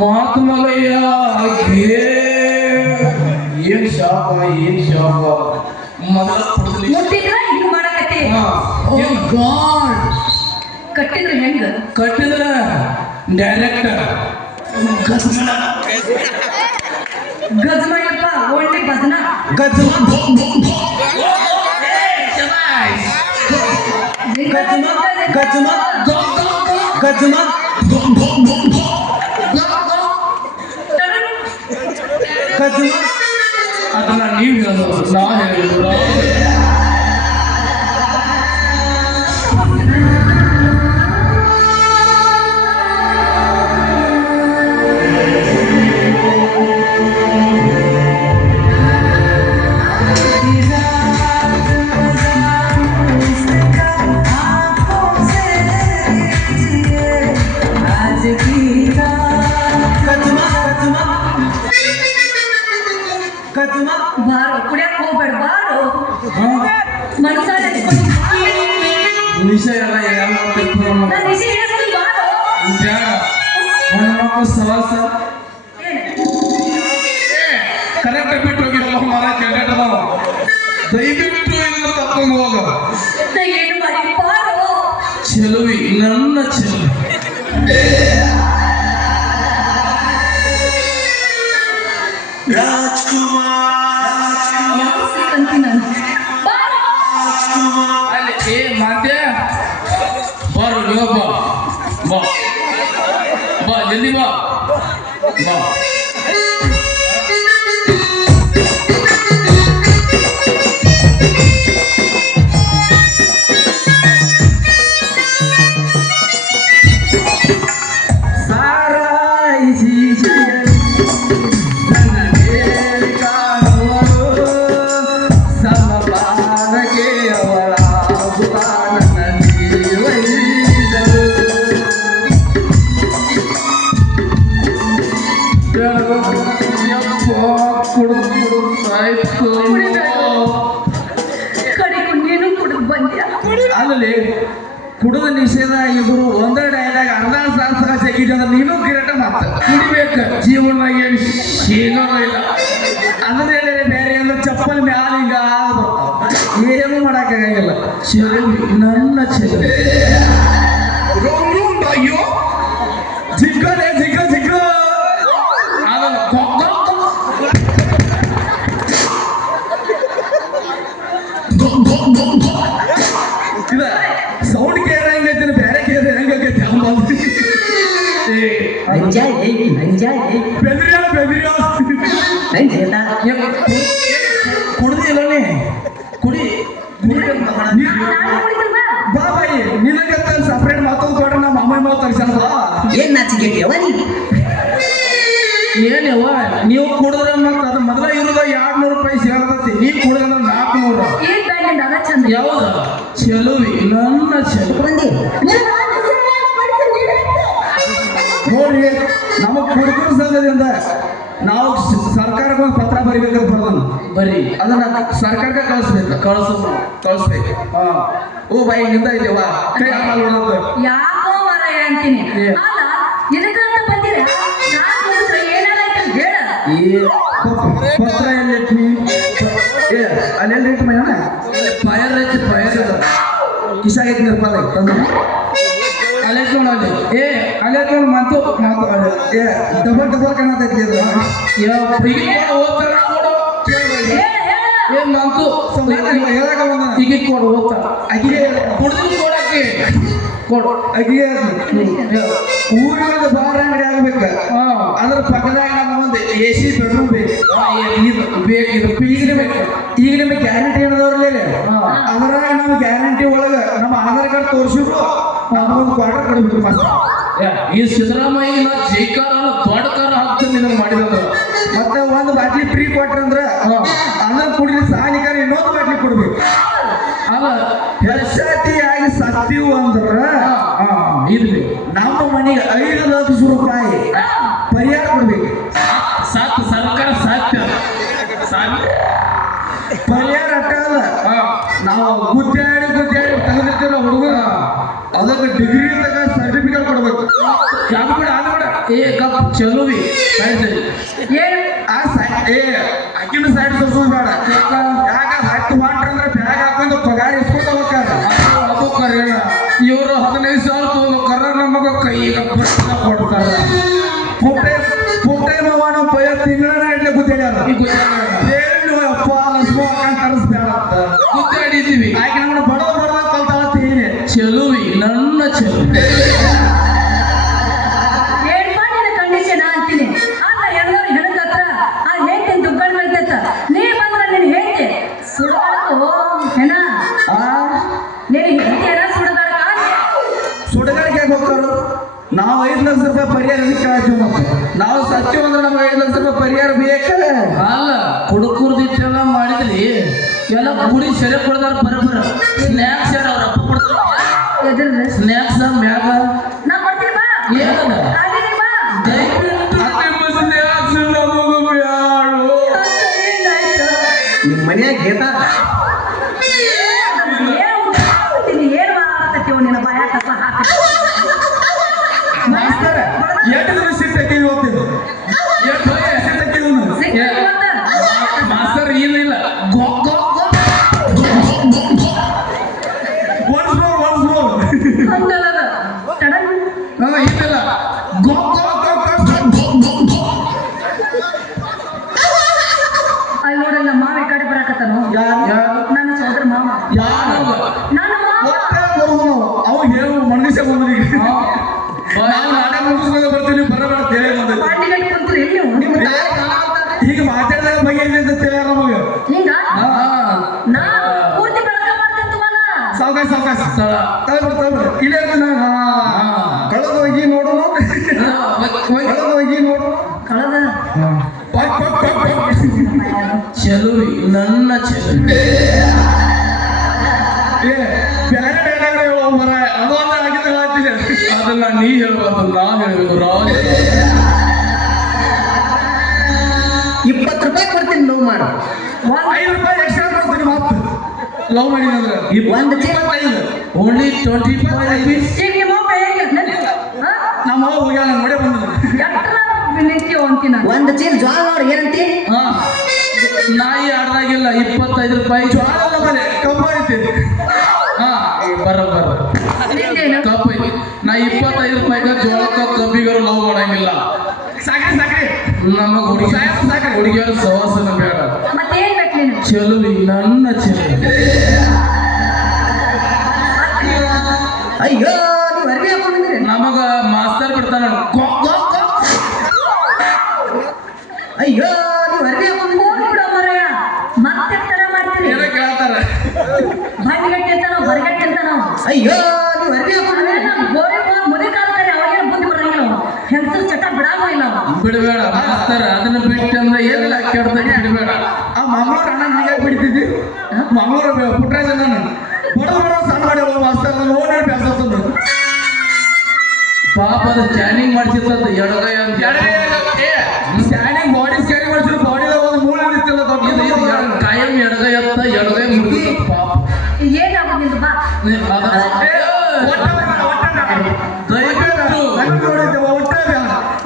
ಮಾತು ಮಗಯ್ಯ ಏನ್ ಶಾಪ ಮೊದಲ ಮುಟ್ಟಿದ್ರ ಹಿಂಗ್ ಮಾಡಕತ್ತಿ ಕಟ್ಟಿದ್ರ ಹೆಂಗ ಕಟ್ಟಿದ್ರ ಡೈರೆಕ್ಟ್ ಗಜ್ಮಯ್ಯಪ್ಪ ಒಳ್ಳೆ ಭಜನ ಅದನ್ನ ನೀವು ಹೇಳೋದು ನಾ ಹೇಳೋದು ಬಾರೋ ಕುಡಿಯಕ್ ಹೋಗ್ಬೇಡ ಬಾರೋ ಮನಸ್ಸಾಗ ವಿಷಯ ಎಲ್ಲ ನಾನು ವಿಷಯ ಹೇಳ್ತೀನಿ ಬಾರೋ ಬೇಡ ಹೆಣ್ಮಕ್ಳು ಸವಾಸ ಕರೆಕ್ಟ್ ಬಿಟ್ಟು ಹೋಗಿರಲ್ಲ ಮರ ಕೆಟ್ಟದವ ದಯವಿಟ್ಟು ಇದನ್ನ ತಕ್ಕೊಂಡು ಹೋಗ ಏನು ಮಾಡಿ ಬಾರೋ ಚೆಲುವಿ ನನ್ನ ಚೆಲುವಿ ಅಲ್ಲಿ ಏ ಮಾತೆ ಬಾರು ನೀವು ಬಾ ಜಲ್ದಿ ಬಾ ಅಲ್ಲಿ ಕುಡಿದ ನಿಷೇಧ ಇಬ್ರು ಒಂದೇ ಡೈಲಾಗ್ ಅರ್ಧ ಸಾಹಸ ತೆಗಿದ್ರೆ ನೀನು ಕಿರೀಟ ಮಾತ್ರ ಕುಡಿಬೇಕು ಜೀವನದಾಗ ಏನು ಸಿಗೋದು ಇಲ್ಲ ಅದನ್ನೇ ಬೇರೆ ಅಂದ್ರೆ ಚಪ್ಪಲ್ ಮ್ಯಾಲ ಹಿಂಗ ಏನು ಮಾಡಕ್ಕಾಗಂಗಿಲ್ಲ ಚೆಲುವಿ ನನ್ನ ಚೆಲುವಿ ಅಯ್ಯೋ ಜಿಗ್ಗಲೇ ಜಿಗ್ಗ ಸೌಂಡ್ ಕೇರ ಹೆಂಗೈತಿ ಬೇರೆ ಕೇರ ಹೆಂಗೈತಿ ಕುಡ್ದಿಲ್ಲ ಕುಡಿ ಬಾ ಬಾಯಿ ನಿನಗಂತ ಸಪ್ರೇಟ್ ಮಾತೊಂದು ಕೊಡ್ರೆ ನಮ್ಮ ಅಮ್ಮ ಮಾತಾಡ್ಸಲ್ಲ ಏನ್ ನಾಚಿಕೆವ ಏನ್ಯವ ನೀವು ಕುಡಿದ್ರೆ ಮತ್ತೆ ಅದು ಮೊದಲ ಇರೋದ 200 ರೂಪಾಯಿ ಸೇರ್ತತಿ ನೀವು ಕುಡಿದ್ರೆ 400 ಯಾವ್ದ ಚೆಲುವಿ ನನ್ನ ಚೆಲುವಿ ನೋಡ್ರಿ ನಮಗ್ ಕುಡುಕರ ಸಂಘದಿಂದ ನಾವು ಸರ್ಕಾರಕ್ಕೆ ಒಂದು ಪತ್ರ ಬರಿಬೇಕಂತ ಬರ್ದನು ಬರಿ ಅದನ್ನ ಸರ್ಕಾರಕ್ಕೆ ಕಳಿಸ್ಬೇಕು ಓ ಬಾಯಿ ನಿಂದ ಇದೆಯವಾ ಕೈ ಆಮೇಲೆ ನೋಡೋದು ಯಾಕೋ ಮರ ಅಂತೀನಿ ಅಲ್ಲ ಇದಕ್ಕಂತ ಬಂದಿರ ಪತ್ರ ಎಲ್ಲಿ ಅಲ್ಲೆಲ್ಲಿ ರೇಟ್ ಮೈನ ಫೈರ್ ಕಿಸಾಗೈತಿ ನಿರ್ಪಾದ ತಂದು ಅಲ್ಲೇ ನೋಡಿ ಅಲ್ಲೇ ಮಾತು ಡಬಲ್ ಕಾಣತೈತಿ ಮಾತು ಟಿಕೆಟ್ ಕೊಡು ಹೋಗ್ತಾರ ಅಗಿ ಕುಡ್ದು ಕೊಡಕ್ಕೆ ಅಗಿಗೆ ಊರಿನ ಬಾರ ಅಂಗಡಿ ಆಗ್ಬೇಕು ಅದ್ರ ಪಕ್ಕದಾಗ ನಮ್ಮ ಒಂದು AC ಬೆಡ್ರೂಮ್ ಬೇಕು ಈಗ ನಿಮಗೆ ಗ್ಯಾರಂಟಿ ಏನದವ್ರಲ್ಲೇ ಅದ್ರಾಗ ನಮ್ಮ ಗ್ಯಾರಂಟಿ ಒಳಗ ನಮ್ಮ ಆಧಾರ್ ಕಾರ್ಡ್ ತೋರಿಸಿದ್ರು ನಮಗೊಂದು ಕ್ವಾರ್ಟರ್ ಕೊಡ್ಬೇಕು ಈ ಸಿದ್ದರಾಮಯ್ಯ ಜೈಕಾರ ದೊಡ್ಡ ಕಾರ ಹಾಕ್ತೀನಿ ನಿನಗೆ ಮಾಡಿದ ಮತ್ತೆ ಒಂದು ಬಾಟ್ಲಿ ಫ್ರೀ ಕೊಟ್ರಂದ್ರ ಅದನ್ನ ಕುಡಿದ್ರೆ ಸಾಲಿಕಾರ ಇನ್ನೊಂದು ಬಾಟ್ಲಿ ಕೊಡ್ಬೇಕು ಅಲ್ಲ ಹೆಚ್ಚಾತಿಯಾಗಿ ಸತ್ತೀವು ಅಂದ್ರ ಇರ್ಲಿ ನಮ್ಮ ಮನೆಗೆ 5 ಲಕ್ಷ ರೂಪಾಯಿ ಪರಿಹಾರ ಕೊಡ್ಬೇಕು ಸರ್ಕಾರ ಸಾಧ್ಯ ಪರಿಹಾರ ಅಟ್ಟ ಅಲ್ಲ ನಾವು ಗುದ್ದಾಡಿ ತೆಗೆದಿರ್ತೀವಲ್ಲ ಹುಡುಗ ಅದಕ್ಕೆ ಡಿಗ್ರಿ ಸರ್ಟಿಫಿಕೇಟ್ ಕೊಡ್ಬೇಕು ಕಪ್ ಚಲುವಿ ಏನು ಅಕ್ಕಿನ ಸೈಡ್ ತೋರ್ಸೋದು ಬೇಡ ಯಾಕ ಹತ್ತು ಮಾಡ್ರ ಅಂದ್ರೆ ಬ್ಯಾಗ್ ಹಾಕೊಂಡು ಪಗಾರ ಇಸ್ಕೊತ ಹೋಗ್ತಾರ ಇವರು 15,000 ತಗೊಂಡು ಕರ ನಮಗ ಕೈಗೆ ಕೊಡ್ತಾರ ಪುಟ್ಟೆ ಮಾವ ನಮ್ಮ ಪಯ ತಿಂಗಳ ಇಡ್ಲಿ ಗುದ್ದಾಡ್ಯಾರ ಏನು ಅಪ್ಪ ಲಕ್ಷ್ಮ ತರಿಸ್ಬೇಡ ಅಂತ ಗುದ್ದಾಡಿದ್ದೀವಿ ಆಕೆ ನಮ್ಮನ್ನ ಬಡವ ಕಲ್ತಾಳತ್ತೀನಿ ಚೆಲುವಿ ನನ್ನ ಚೆಲುವಿ ಕಂಡೀಷನ್ ಅಂತೀನಿ ಆತ ಎಲ್ಲರೂ ಹೆಣಕತ್ತ ಆ ಹೇಳ್ತೀನಿ ದುಬ್ಬಣ್ಣ ಬೈತತ್ತ ನೀ ಬಂದ್ರ ನೀನು ಹೇಳ್ತಿ ಸುಡಗಾಡಕು ಹೆಣ ನೀನು ಹೇಳ್ತೀರ ಸುಡಗಾಡಕ ಸುಡಗಾಡಿಗೆ ಹೋಗ್ತಾರು ನಾವು 5 ಲಕ್ಷ ರೂಪಾಯಿ ಪರಿಹಾರ ಕೇಳ್ತೀವಿ ಮತ್ತೆ ನಾವು ಸತ್ಯ ಅಂದ್ರೆ ನಮ್ಗೆ 5 ಲಕ್ಷ ರೂಪಾಯಿ ಪರಿಹಾರ ಬೇಕಲ್ಲ ಅಲ್ಲ ಕುಡುಕುರ್ದಿಟ್ಟೆಲ್ಲ ಮಾಡಿದ್ರಿ ಎಲ್ಲ ಗುಡಿ ಸೆರೆ ಕೊಡ್ತಾರ ಬರಬರ ಸ್ನ್ಯಾಕ್ಸ್ ಯಾರು ಅವ್ರ ಅಪ್ಪ ಕೊಡ್ತಾರ ಸ್ನ್ಯಾಕ್ಸ್ ಮ್ಯಾಗ ನಾ ಕೊಡ್ತೀನಿ ಬಾ ಏನದ ಅದೇ ಬಾ ನಿಮ್ಮ ಮನ್ಯಾಗ ಗೇತ ಏನು ಮಾಡಕತ್ತೀವ ನಿನ್ನ ಬಾಯ ಕಸ ಹಾಕ ಎಷ್ಟು ದಿನ ಸಿಟ್ಟಕ್ಕಿವಿ ಹೋಗ್ತೀನಿ ಮಾಸ್ತರ್ ಏನಿಲ್ಲ ಇದಿಲ್ಲ ಅಲ್ಲಿ ನೋಡಲ್ಲ ಮಾವ ಈ ಕಡೆ ಬರಾಕತ್ತಾನು ನನ್ನ ಸೋದರ ಮಾವ ನನ್ನ ಮಾವ ಅವ ಹೇಳು ಮನುಷ್ಯ ಬಂದ್ರಿ ನಾಟಕ ಮುಗಿಸ್ಕೊಂಡು ಬರ್ತೀನಿ ಬರಬೇಡ ಪಾರ್ಟಿಗಟ್ಟಿ ಕುಂತ್ರು ಎಲ್ಲಿ ನೀವು ಈಗ ಮಾತಾಡಿದಾಗ ಬಗ್ಗೆ ಅಂತ ತಿಳಿಯಾರ ನಮಗೆ ಹಿಂಗ ನಾ ಪೂರ್ತಿ ಬೆಳಕ ಮಾಡ್ತಿರ್ತೀವಲ್ಲ ಸಾವಕಾಶ ತಗೊಳ್ಬಿಡು ಇಲ್ಲೇ ಕಳೆದೋಗಿ ನೋಡೋಣ ಕಳೆದೋಗಿ ನೋಡು ಕಳೆದ ಚೆಲುವಿ ನನ್ನ ಚೆಲುವಿ ಬೇರೆ ಹೇಳೋ ಮರ ಅದೊಂದು ಆಗಿದ್ರೆ ಆಗ್ತಿದೆ ಅದನ್ನ ನೀ ಹೇಳ್ಬಾರ್ದು ನಾ ಹೇಳ್ಬೇಕು ರಾಜ 20 ರೂಪಾಯಿ ಕೊಡ್ತೀನಿ ಲವ್ ಮಾಡು 5 ರೂಪಾಯಿ ಎಕ್ಸ್ಟ್ರಾ ಕೊಡ್ತೀನಿ ಮತ್ತೆ ಲವ್ ಮಾಡಿದ್ರೆ ಒಂದು ಚೀಲ ಓನ್ಲಿ 25 rupees ಈಗ ನಿಮ್ಮ ಅಪ್ಪ ಹೇಗೆ ನಮ್ಮ ಹೋಗ್ಯಾಳ ನೋಡೇ ಬಂದ ನಿಂತೀವ ಅಂತೀನ ಒಂದು ಚೀಲ ಜ್ವಾಳ ನೋಡಿ ಏನಂತಿ ನಾಯಿ ಆಡ್ದಾಗಿಲ್ಲ 25 ರೂಪಾಯಿ ಜ್ವಾಳ ಬರೇ ಕಬ್ಬು ಐತಿ ಬರ ನಿಂದೇನು ಕಬ್ಬು ಐತಿ ನಾ 25 ರೂಪಾಯಿಗೆ ಜೋಳಕ್ಕ ಕಬ್ಬಿಗರು ಲವ್ ಮಾಡಂಗಿಲ್ಲ ಸಾಕ್ರಿ ನಮಗ ಹುಡುಗಿಯರು ಸವಾಸನ ಬೇಡ ಮತ್ತೇನ್ ಬೇಕು ನೀನು ಚೆಲುವಿ ನನ್ನ ಚೆಲುವಿ ಅಯ್ಯೋ ನೀವು ಅರ್ವಿ ಹಾಕೊಂಡಿದ್ರಿ ನಮಗ ಮಾಸ್ತರ್ ಬಿಡ್ತಾನ ಅಯ್ಯೋ ನೀವು ಅರ್ವಿ ಹಾಕೊಂಡಿದ್ರಿ ಬಿಡೋ ಮರಯ್ಯ ಮತ್ತೆ ತರ ಮಾಡ್ತೀರಿ ಏನೋ ಕೇಳ್ತಾರ ಬಂಡಿಗಟ್ಟಿ ಅಂತ ನಾವು ಬರಗಟ್ಟಿ ಅಂತ ನಾವು ಅಯ್ಯೋ ನೀವು ಅರ್ವಿ ಹಾಕೊಂಡಿದ್ರಿ ಗೋರಿ ಮುದಿ ಕಾಲದಲ್ಲಿ ಅವಾಗೇನು ಬುದ್ಧಿ ಬರಂಗಿಲ್ಲ ಹೆಂಗಸರು ಚಟ ಬಿಡಾಗೋ ಇಲ್ಲ ಬಿಡಬೇಡ ಮಾಸ್ತರ್ ಅದನ್ನ ಬಿಟ್ಟಂದ್ರೆ ಎಲ್ಲ ಕೆಡ್ದಂಗೆ ಬಿಡಬೇಡ ಆ ಮಂಗಳೂರು ಅಣ್ಣ ಹಂಗೆ ಬಿಡ್ತಿದ್ದಿ ಮಂಗಳೂರು ಪುಟ್ರಾಜ ನಾನು ಬಡ ಸಣ್ಣ ಮಾಡಿ ಮಾಸ್ತರ್ ನೋಡಿ ಬೇಸತ್ತಂದು ಪಾಪ ಅದು ಸ್ಕ್ಯಾನಿಂಗ್ ಮಾಡ್ಸಿರ್ತದ ಎಡಗೈ ಅಂತ ಸ್ಕ್ಯಾನಿಂಗ್ ಬಾಡಿ ಸ್ಕ್ಯಾನಿಂಗ್ ಮಾಡ್ಸಿದ್ರು ಬಾಡಿದ ಒಂದು ಮೂಳೆ ಇರ್ತಿಲ್ಲ ಕಾಯಂ ಎಡಗೈ ಅಂತ ಎಡಗೈ ಮುಗಿದ ಪಾಪ ಏನಾಗೋದಿಲ್ಲ ಬಾ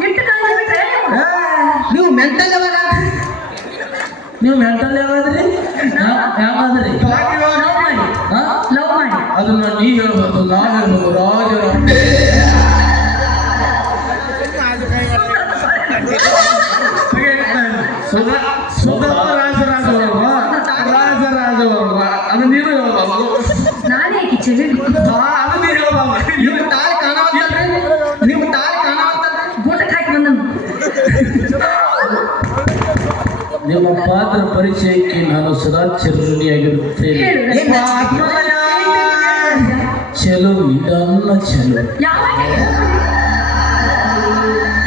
ಇಟ್ಟು ಕಾಲ ಬಿಟ್ರೆ ನೀವು ಮೆಂಟಲ್ ಯಾವಾಗ ನೀವು ಮೆಂಟಲ್ ಯಾವಾದ್ರಿ ಯಾವಾದ್ರಿ ಲವ್ ಮಾಡಿ ಅದನ್ನ ನೀ ಹೇಳ್ಬೇಕು ನಾ ಹೇಳ್ಬೇಕು ರಾಜರ ರಾಜರಾಜವರ್ಮ ಅದು ನೀನು ಹೇಳ್ಬಾರ್ದು ನಾನೇ ಚೆಲ್ಲಿ ಅದು ನೀನು ಹೇಳ್ಬಾರ್ದು ನಿಮ್ಮ ತಾಳಿ ಕಾಣವತ್ತಲ್ರಿ ನಿಮ್ಮ ತಾಳಿ ಕಾಣವತ್ತಲ್ರಿ ಗೂಟಕ್ಕೆ ಹಾಕಿ ಬಂದನು ನಿಮ್ಮ ಪಾತ್ರ ಪರಿಚಯಕ್ಕೆ ನಾನು ಸದಾ ಚಿರಋಣಿಯಾಗಿರುತ್ತೇನೆ ಚೆಲುವಿ ನನ್ನ ಚೆಲುವಿ ಯಾವಾಗ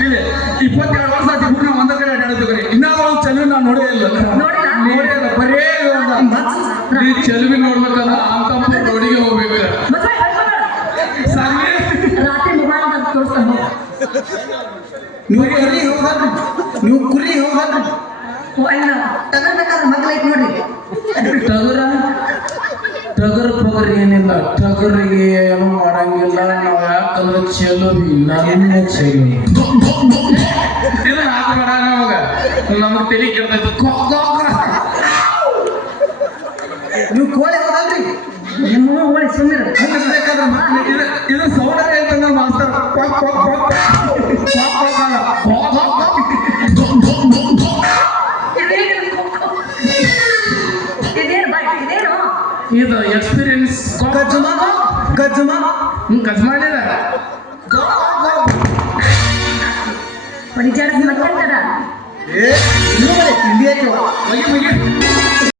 ಇಲ್ಲ 22 ವರ್ಷ ಆಯ್ತು ನಾವು ಒಂದ ಕಡೆ ಅಡ್ಡಾಡ್ತೀವಿ ಇನ್ನಾದ್ರೂ ಒಂದು ಚೆಲುವಿ ನಾನು ನೋಡೇ ಇಲ್ಲ ನೋಡಿಲ್ಲ ಬರೇ ಈ ಚೆಲುವಿ ನೋಡ್ಬೇಕಂದ್ರೆ ಅಂತಪ್ಪ ರೋಡಿಗೆ ಹೋಗ್ಬೇಕು ರಾತ್ರಿ ಮೊಬೈಲ್ ತೋರಿಸ್ತಾನೆ ನೀವು ಕುರಿ ಹೋಗಲ್ರಿ ನೀವು ಕುರಿ ಹೋಗಲ್ರಿ ತಗರ್ಬೇಕಾದ್ರೆ ಮಕ್ಳು ಐತಿ ನೋಡ್ರಿ ಟಗರ ಪಗರಿ ಏನಿಲ್ಲ ಟಗರಿಗೆ ಏನು ಮಾಡಂಗಿಲ್ಲ ನಾವು ಯಾಕಂದ್ರೆ ಚೆಲುವಿ ನನ್ನ ಚೆಲುವಿ ಇದನ್ನ ಹಾಕಬೇಡ ನಮಗ ನಮಗ್ ತಲೆ ಕೆಡ್ತೈತೆ ನೀವು ಕೋಳಿ ಹೋಗಲ್ರಿ ನಿಮ್ಮ ಹೋಳಿ ಸುಮ್ಮನೆ ಬೇಕಾದ್ರೆ ಇದು ಸೌಂಡ್ ಹೇಳ್ತಾನೆ ಮಾಸ್ತರ್ ಇದೇನು ಬಾಯ್ ಇದೇನು ಇದು ಎಕ್ಸ್ಪೀರಿಯನ್ಸ್ ಗಜ್ಜಮ ಗಜ್ಜಮ ಕಜ್ ಮಾಡಿದ ಪರಿಚಾರ ಮತ್ತೆ ಏ ಇನ್ನೂ ಬರೀ ತಿಂಡಿ ಹಾಕಿವ ಮುಗಿ